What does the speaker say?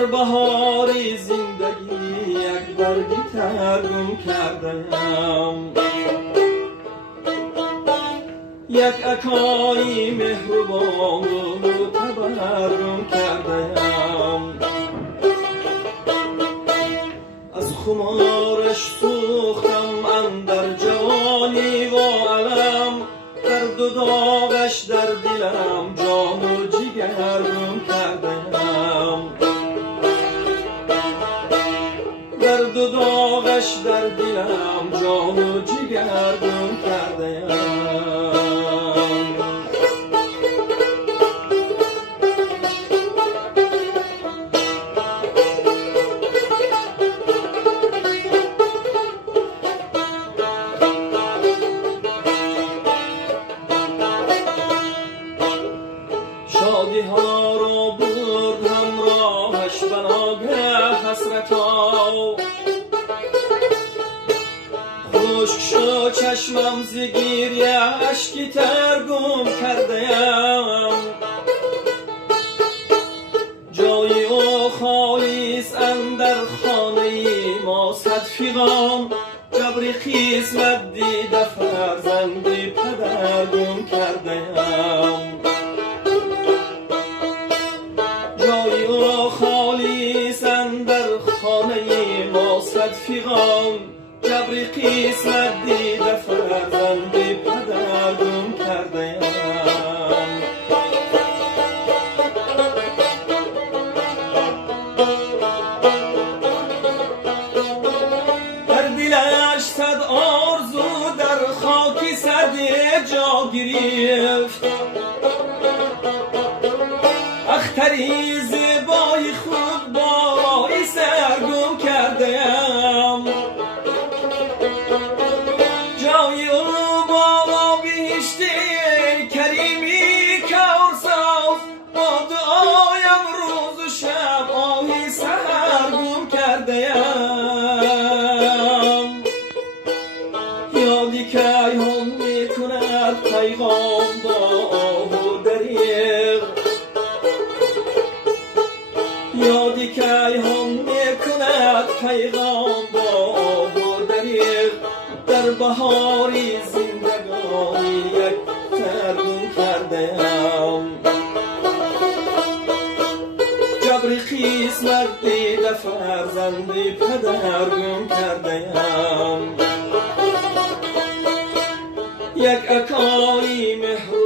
در بهاری زندگی یک برگی ترگم کردم، یک عکایی مهربان و تبرم کردم. از خمارش سوختم اندر جوانی و علم، درد و داغش در دلم جان و جگر گم کردم، درد و داغش در دلم جان و جگر گم کردم. شادی ها رو برد همراهش بناگه حسرتا، خشک شد چشمم ز گریه اشکی ترگم کردم. جای او خالیست اندر خانه ما صد فیغان، جبر خیزمت دیده فرزند پدر گم کردم. جای او خالیست اندر خانه ما صد فیغان، جبر قسمت دیده فرزند پدر گم کردم. در دلش صد آرزو در خاکی سرد جا گرفت، اختری زیبای خود بای سرگم کردم. جای او بالا بهشت کریمی کارساز، با دعایم روز و شب آهی سرگم کردم. یادی که هم میکند پیغام با آه و دریغ، یادی که هم میکند پیغام با آه و دریغ، در بهاری زندگانی یک ترگم کردم. جبر قسمت دیده فرزند پدر گم کردم. یک عکایی مهر